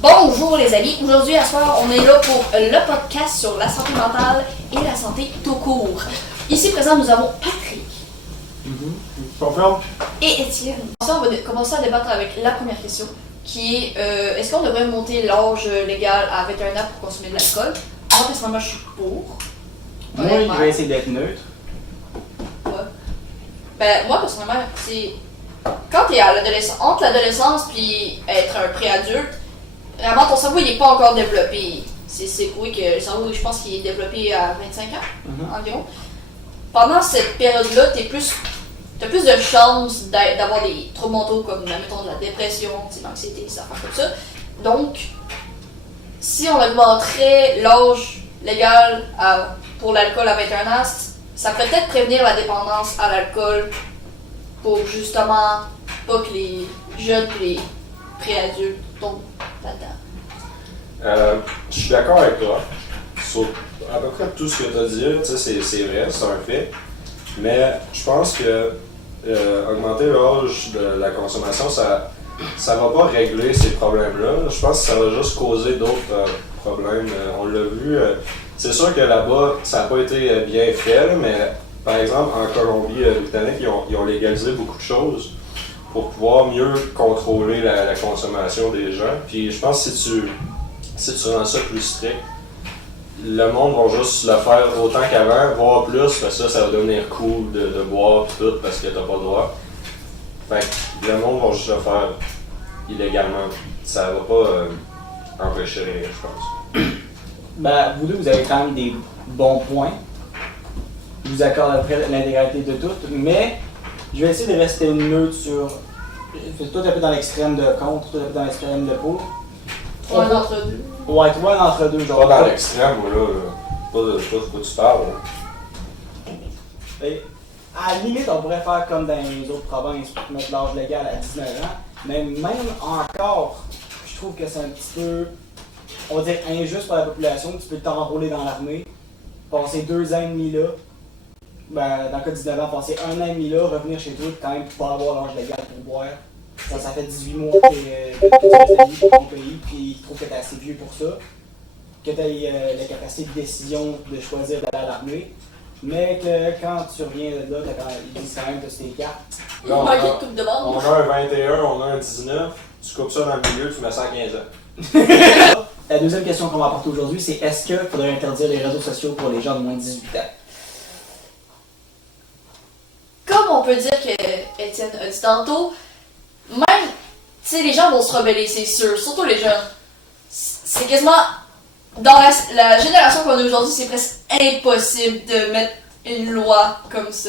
Bonjour les amis, aujourd'hui à soir on est là pour le podcast sur la santé mentale et la santé tout court. Ici présent nous avons Patrick et Étienne. On va commencer à débattre avec la première question qui est est-ce qu'on devrait monter l'âge légal à 21 ans pour consommer de l'alcool? Moi personnellement je suis pour. Moi je vais essayer d'être neutre. Ouais. Ben moi personnellement c'est quand t'es à entre l'adolescence puis être un pré-adulte, vraiment ton cerveau il est pas encore développé. C'est prouvé que le cerveau je pense qu'il est développé à 25 ans environ. Pendant cette période-là, t'as plus de chances d'avoir des troubles mentaux comme mettons de la dépression, l'anxiété, des affaires comme ça. Donc, si on augmenterait l'âge légal pour l'alcool à 21 ans, ça peut peut-être prévenir la dépendance à l'alcool pour justement pas que les jeunes et les pré-adultes tombent là-dedans. Je suis d'accord avec toi. Sur à peu près tout ce que tu as dit, c'est vrai, c'est un fait. Mais je pense que augmenter l'âge de la consommation, ça va pas régler ces problèmes-là. Je pense que ça va juste causer d'autres problèmes. On l'a vu. C'est sûr que là-bas, ça n'a pas été bien fait, là, mais par exemple, en Colombie-Britannique, ils ont légalisé beaucoup de choses pour pouvoir mieux contrôler la consommation des gens. Puis je pense que si tu rends ça plus strict, le monde va juste le faire autant qu'avant, voire plus, parce que ça va devenir cool de boire pis tout parce que t'as pas le droit. Fait que le monde va juste le faire illégalement. Ça va pas empêcher rien, je pense. Ben, vous deux, vous avez quand même des bons points. Je vous accorde après l'intégralité de tout, mais je vais essayer de rester neutre sur. Toi, t'es un peu dans l'extrême de contre, toi, t'es un peu dans l'extrême de pour. Ouais, entre deux. Ouais, toi, un entre deux, genre. Pas dans l'extrême, moi là. Pas de quoi tu parles. Là. Et, à la limite, on pourrait faire comme dans les autres provinces, mettre l'âge légal à 19 ans, mais même encore, je trouve que c'est un petit peu, on va dire, injuste pour la population. Tu peux t'enrôler dans l'armée, passer 2 ans et demi là, ben, dans le cas de 19 ans, passer 1 an et demi là, revenir chez toi, quand même pas avoir l'âge légal pour boire. Ça fait 18 mois que tu es dans ton pays, puis ils trouvent que tu es assez vieux pour ça, que tu as la capacité de décision de choisir d'aller à l'armée, mais que quand tu reviens de là, ils disent quand même que c'est tes cartes. Là, On a un 21, on a un 19, tu coupes ça dans le milieu, tu mets ça à 15 ans. La deuxième question qu'on va apporter aujourd'hui, c'est est-ce qu'il faudrait interdire les réseaux sociaux pour les gens de moins de 18 ans? Comme on peut dire que Étienne a dit tantôt, même, tu sais, les gens vont se rebeller, c'est sûr, surtout les jeunes. C'est quasiment, dans la génération qu'on a aujourd'hui, c'est presque impossible de mettre une loi comme ça.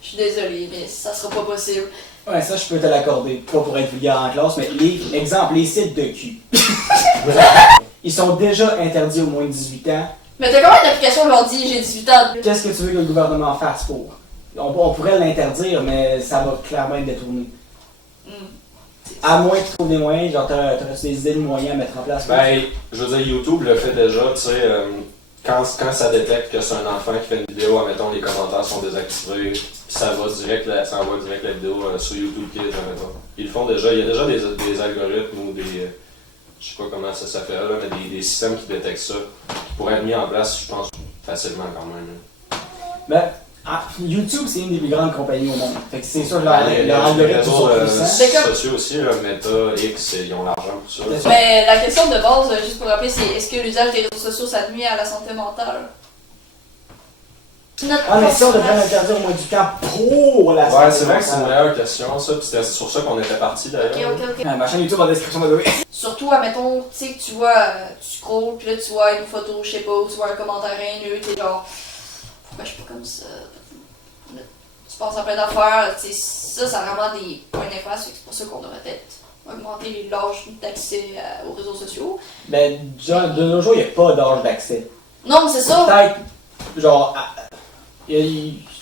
Je suis désolée, mais ça sera pas possible. Ouais, ça je peux te l'accorder, pas pour être vulgaire en classe, mais les sites de cul. Ils sont déjà interdits aux moins de 18 ans. Mais t'as combien d'applications qui leur dit j'ai 18 ans? Qu'est-ce que tu veux que le gouvernement fasse pour? On pourrait l'interdire, mais ça va clairement être détourné. À moins que tu trouves des moyens, genre t'aurais-tu des idées de moyens à mettre en place? Ben, je veux dire, YouTube le fait déjà, tu sais, quand ça détecte que c'est un enfant qui fait une vidéo, admettons, les commentaires sont désactivés, puis ça envoie direct la vidéo sur YouTube Kids, admettons. Ils le font déjà, il y a déjà des algorithmes ou des, je sais pas comment ça s'appelle là, mais des systèmes qui détectent ça, qui pourraient être mis en place, je pense, facilement quand même. Ben, YouTube, c'est une des plus grandes compagnies au monde. Fait que c'est sûr que leur algorithme est réseaux puissant. sociaux aussi, là, Meta, X, ils ont l'argent pour ça. Mais la question de base, juste pour rappeler, c'est est-ce que l'usage des réseaux sociaux, ça nuit à la santé mentale? Mais si on devrait l'interdire au moins du temps pour la santé mentale. Ouais, c'est vrai que c'est une meilleure question, ça, puis c'était sur ça qu'on était parti d'ailleurs. Ok. Ma chaîne YouTube en description de donner. Surtout, admettons, tu sais, que tu vois, tu scrolls, puis là, tu vois une photo, je sais pas, ou tu vois un commentaire haineux, t'es genre, pourquoi je suis pas comme ça? Tu penses à plein d'affaires, tu sais, ça a vraiment des points d'influence, c'est pour ça qu'on devrait peut-être augmenter l'âge d'accès aux réseaux sociaux. Ben, genre, de nos jours, il n'y a pas d'âge d'accès. Non, mais c'est ça. Peut-être, genre,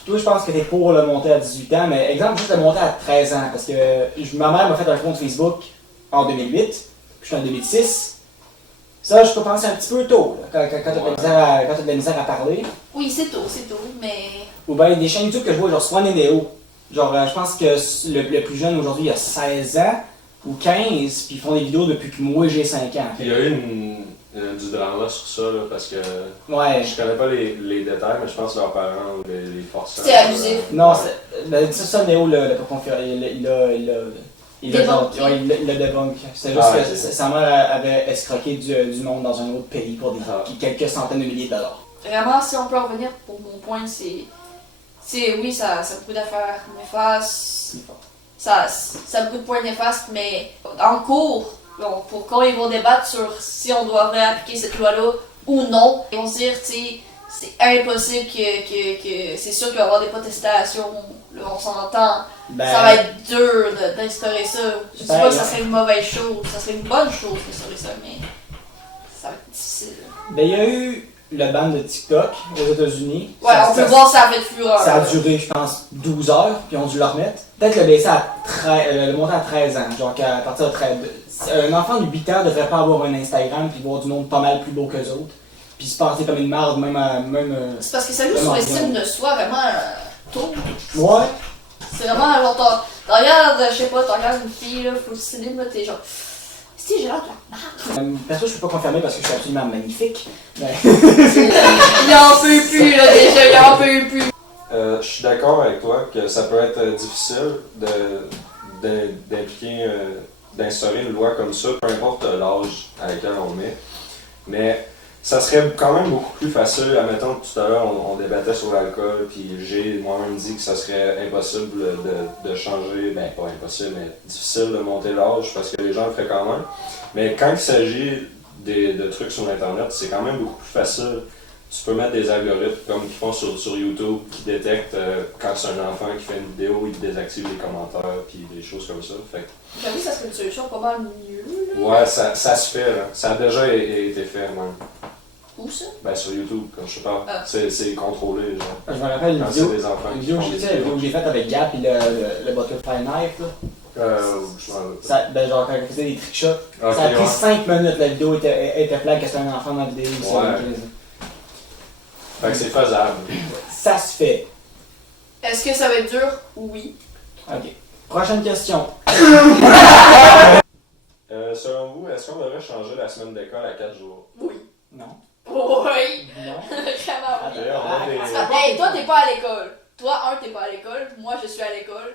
toi, je pense que t'es pour le monter à 18 ans, mais exemple, juste le monter à 13 ans, parce que ma mère m'a fait un compte Facebook en 2008, puis je suis en 2006. Ça, je peux penser un petit peu tôt, là, quand t'as de la misère à parler. Oui, c'est tôt, mais... Ou bien des chaînes YouTube que je vois, genre Swan et Néo. Genre, je pense que le plus jeune aujourd'hui, il a 16 ans. ou 15, puis ils font des vidéos depuis que moi j'ai 5 ans. Il y a eu du drama sur ça, là, parce que Ouais. je connais pas les détails, mais je pense que leurs parents les forçaient. C'est abusif. Non, ben, ça, Néo l'a pas confirmé. Il l'a Débunk. ouais, il l'a débunk. C'est juste que sa mère avait escroqué du monde dans un autre pays pour quelques centaines de milliers de dollars. Vraiment, si on peut en revenir pour mon point, c'est oui, ça a beaucoup d'affaires néfastes. Ça a beaucoup de points néfastes, mais en cours, bon, pour quand ils vont débattre sur si on doit appliquer cette loi-là ou non, ils vont se dire, tu sais, c'est impossible que c'est sûr qu'il va y avoir des protestations, là, on s'entend. Ben, Ça va être dur d'instaurer ça. Je dis Ben, pas que ça serait une mauvaise chose, ça serait une bonne chose d'instaurer ça, mais ça va être difficile. ben, il y a eu le ban de TikTok aux États-Unis. Ouais, on peut voir ça a fait fureur. Ça a duré, je pense, 12 heures, puis ils ont dû le remettre. Peut-être le baisser à le monter à 13 ans. Genre qu'à partir de 13. Un enfant de 8 ans devrait pas avoir un Instagram puis voir du monde pas mal plus beau qu'eux autres. Puis se passer comme une merde, même C'est parce que ça joue sur l'estime de soi vraiment tôt. ouais. C'est vraiment genre, t'en regardes, je sais pas, t'en regardes une fille, là, faut le cinéma, là, t'es genre. Si, j'ai l'air de la merde. Perso, je peux pas confirmer parce que je suis absolument magnifique. Mais... Il en peut plus, là, déjà, il en peut plus. Je suis d'accord avec toi que ça peut être difficile d'impliquer, d'instaurer une loi comme ça, peu importe l'âge à laquelle on est. Mais ça serait quand même beaucoup plus facile. Admettons que tout à l'heure, on débattait sur l'alcool, puis j'ai moi-même dit que ça serait impossible de changer, ben pas impossible, mais difficile de monter l'âge parce que les gens le feraient quand même. Mais quand il s'agit de trucs sur Internet, c'est quand même beaucoup plus facile. Tu peux mettre des algorithmes comme qu'ils font sur YouTube qui détectent quand c'est un enfant qui fait une vidéo, ils désactivent les commentaires puis des choses comme ça. Fait que, J'avoue que ça serait une solution pas mal mieux, là. ouais, ça se fait, là. Ça a déjà été fait, même. Où ça? Ben sur YouTube, comme je sais pas. Ah. C'est contrôlé, genre. Je me rappelle une Quand c'est vidéo, des enfants une qui vidéo, font des la vidéo que j'ai faite avec Gap et le Butterfly Knife. Là. Je m'en Ça, ben, genre quand il faisait des trickshots. Ok, Ça a pris ouais. 5 minutes, la vidéo était flag que c'était un enfant dans la vidéo. Ouais. Fait que c'est faisable. Ça se fait. Est-ce que ça va être dur? Oui. Ok. Prochaine question. Selon vous, est-ce qu'on devrait changer la semaine d'école à 4 jours? Oui. Non. Oui. Non. Vraiment oui. D'ailleurs, on a des- Hey, toi, t'es pas à l'école. Toi, t'es pas à l'école. Moi, je suis à l'école.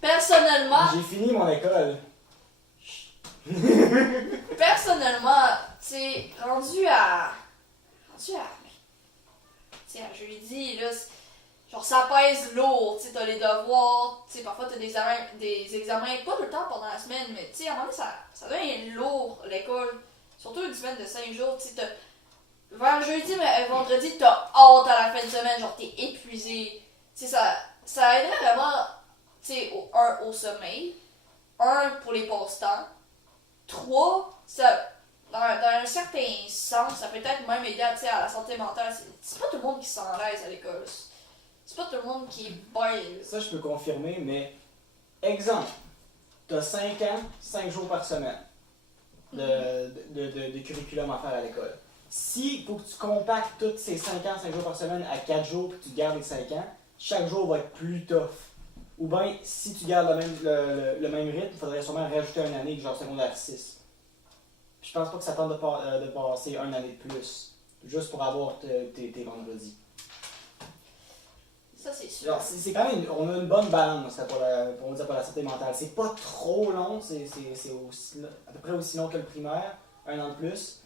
Personnellement, J'ai fini mon école. personnellement, tu sais, rendu à jeudi, là, genre ça pèse lourd, tu sais, t'as les devoirs, tu sais, parfois t'as des examens, pas tout le temps pendant la semaine, mais tu sais, à un moment donné, ça devient lourd, l'école. Surtout une semaine de 5 jours, tu sais, vers le jeudi, mais vendredi, t'as hâte à la fin de semaine, genre t'es épuisé. Tu sais, ça aiderait vraiment, tu sais, au sommeil, 1 pour les passe-temps, 3, ça, dans un certain sens, ça peut être même aider à la santé mentale. C'est pas tout le monde qui se sent à l'aise à l'école. C'est pas tout le monde qui est bien. Ça, je peux confirmer, mais exemple, t'as 5 ans, 5 jours par semaine de curriculum à faire à l'école. Si faut que tu compactes tous ces 5 ans, 5 jours par semaine à 4 jours, puis tu gardes les 5 ans, chaque jour va être plus tough. Ou bien, si tu gardes le même rythme, il faudrait sûrement rajouter une année, genre secondaire 6. Je pense pas que ça tente de passer une année de plus, juste pour avoir tes vendredis. Ça, c'est sûr. Genre, c'est quand même, on a une bonne balance pour la santé mentale. C'est pas trop long, c'est à peu près aussi long que le primaire, 1 an de plus.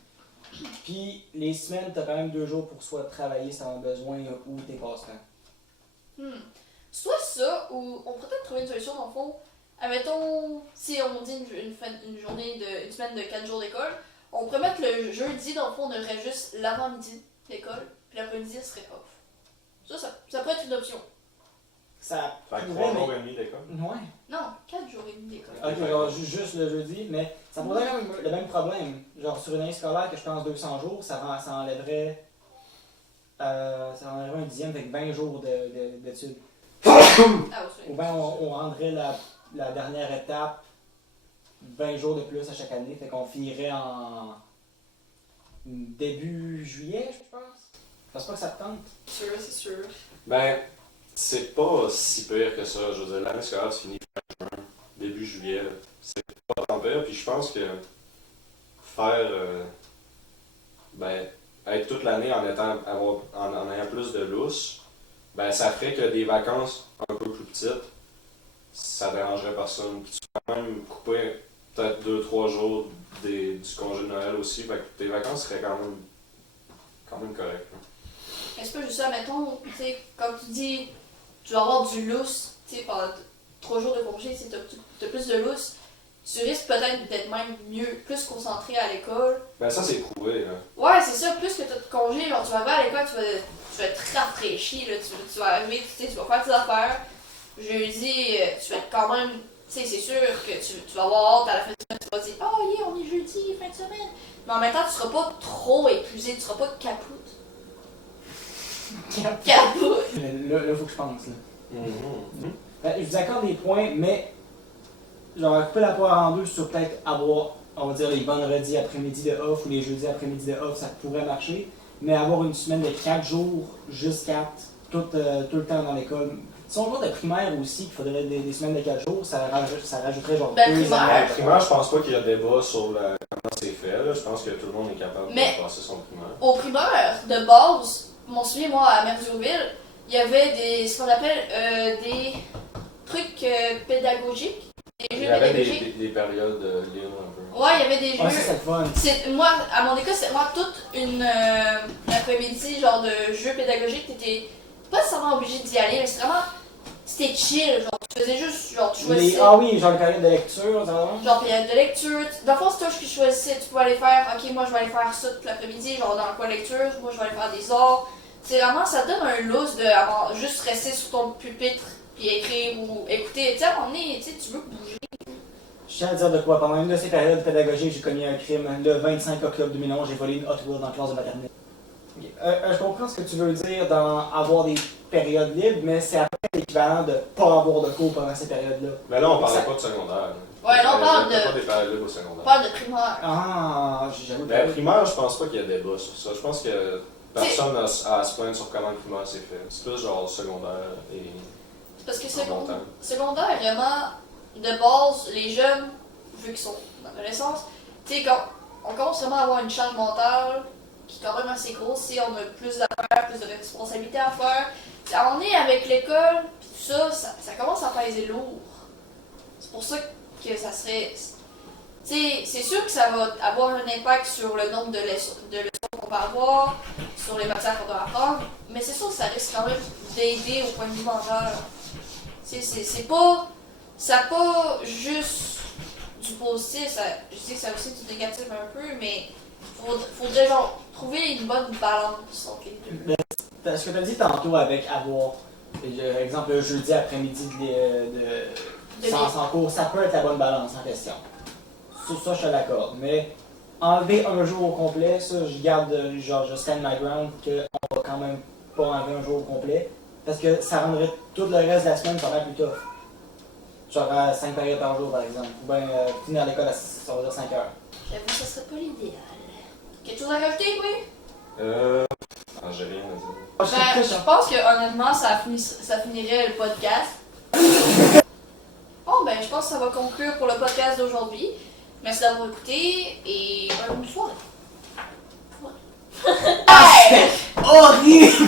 Puis les semaines, t'as quand même 2 jours pour soit travailler si t'en as besoin ou tes passe-temps. Soit ça, ou on pourrait peut-être trouver une solution dans le fond. Admettons, si on dit une semaine de 4 jours d'école, on pourrait mettre le jeudi, dans le fond, on aurait juste l'avant-midi d'école, puis l'après-midi, ce serait off. Ça pourrait être une option. Ça Fait que pourrait, 3 jours et demi d'école. Ouais. Non, 4 jours et demi d'école. Ok, genre juste le jeudi, mais ça poserait quand même le même problème. Genre sur une année scolaire que je pense 200 jours, ça enlèverait un dixième avec 20 jours d'études. Ah, oui. Ou bien on rendrait la dernière étape 20 jours de plus à chaque année, fait qu'on finirait en début juillet, je pense. Je pense pas que ça te tente. C'est sûr. Ben, c'est pas si pire que ça. Je veux dire, l'année scolaire se finit fin juin, début juillet. C'est pas tant vraiment pire. Puis je pense que faire. Ben, être toute l'année en ayant plus de lousse, ben ça ferait que des vacances un peu plus petites, ça dérangerait personne. Puis tu peux quand même couper peut-être 2-3 jours du congé de Noël aussi. Fait que tes vacances seraient quand même correctes. Hein. Mais c'est pas juste ça, mettons, tu sais, comme tu dis, tu vas avoir du lousse, tu sais, pendant 3 jours de congé, tu sais, t'as plus de lousse. Tu risques peut-être d'être même plus concentré à l'école. Ben ça c'est prouvé. Là. Ouais, c'est ça, plus que t'as de congé, genre tu vas arriver à l'école, tu vas être rafraîchi, là, tu vas arriver, tu sais, tu vas faire tes affaires. Jeudi, tu vas être quand même, tu sais, c'est sûr que tu vas avoir hâte à la fin de semaine, tu vas dire, oh yeah, on est jeudi, fin de semaine. Mais en même temps, tu seras pas trop épuisé, tu seras pas capoute. Capoute! Là, faut que je pense. Là. Mm-hmm. Je vous accorde des points, mais genre couper la poire en deux sur peut-être avoir, on va dire, les vendredis après-midi de off ou les jeudis après-midi de off, ça pourrait marcher. Mais avoir une semaine de 4 jours, juste 4, tout le temps dans l'école. Si on parle de primaire aussi, qu'il faudrait des semaines de 4 jours, ça rajouterait genre Ben, 2 primaire. années. Primaire, je pense pas qu'il y a débat sur comment c'est fait. Là. Je pense que tout le monde est capable de passer son primaire. Au primaire, de base, m'en souviens, moi, à Merzioville, il y avait ce qu'on appelle des trucs pédagogiques. Des Il jeux y avait pédagogiques. des périodes libres un peu. Ouais, il y avait des jeux. Ouais, ça c'est le fun. Moi, à mon école, c'est moi toute une après-midi genre de jeux pédagogiques, t'étais pas nécessairement obligé d'y aller, mais c'était chill, genre tu faisais juste, genre tu choisissais. Ah oui, genre le période de lecture, ça. Genre période de lecture, dans le fond c'est toi qui choisissais, tu pouvais aller faire, ok moi je vais aller faire ça toute l'après-midi, genre dans le coin lecture, moi je vais aller faire des arts. C'est vraiment, ça te donne un lousse de juste rester sur ton pupitre puis écrire ou écouter, tu sais à un moment donné, tu veux bouger. Je tiens à dire de quoi, pendant une de ces périodes pédagogiques, j'ai commis un crime. Le 25 octobre 2011, j'ai volé une Hot Wheels dans la classe de maternelle. Okay. Je comprends ce que tu veux dire dans avoir des périodes libres, mais c'est après l'équivalent de pas avoir de cours pendant ces périodes-là. Mais là, on parlait pas de secondaire. Ouais, là on parle pas de. des périodes libres au secondaire. On parle de primaire. Ah, j'ai jamais Ben, primaire, je pense pas qu'il y a débat sur ça. Je pense que personne n'a à se plaindre sur comment le primaire c'est fait. C'est plus genre secondaire et. Parce que en montant. secondaire, vraiment, de base, les jeunes, vu qu'ils sont dans l'adolescence, tu sais, quand on commence vraiment à avoir une charge mentale qui est quand même assez grosse, si on a plus d'affaires, plus de responsabilités à faire. T'sais, on est avec l'école, pis tout ça, ça commence à peser lourd. C'est pour ça que ça serait. T'sais, c'est sûr que ça va avoir un impact sur le nombre de leçons qu'on va avoir, sur les matières qu'on doit apprendre, mais c'est sûr que ça risque quand même d'aider au point de vue mental. C'est pas. Ça n'a pas juste du positif, je dis que ça a aussi du négatif un peu, mais faudrait genre trouver une bonne balance entre les deux. Ce que tu as dit tantôt avec avoir, exemple, le jeudi après-midi sans cours, ça peut être la bonne balance en question. Sur ça, je te l'accorde. Mais enlever un jour au complet, ça, je garde, genre, je stand my ground, qu'on va quand même pas enlever un jour au complet. Parce que ça rendrait tout le reste de la semaine, ça aurait plus tough. Genre 5 périodes par jour, par exemple. Ou bien finir l'école à 5 heures. J'avoue, ça serait pas l'idéal. Quelque chose à rajouter, oui? J'ai rien à dire. Ben, je pense que honnêtement, ça finirait le podcast. Bon, ben, je pense que ça va conclure pour le podcast d'aujourd'hui. Merci d'avoir écouté et bonne soirée. Ah, c'était horrible!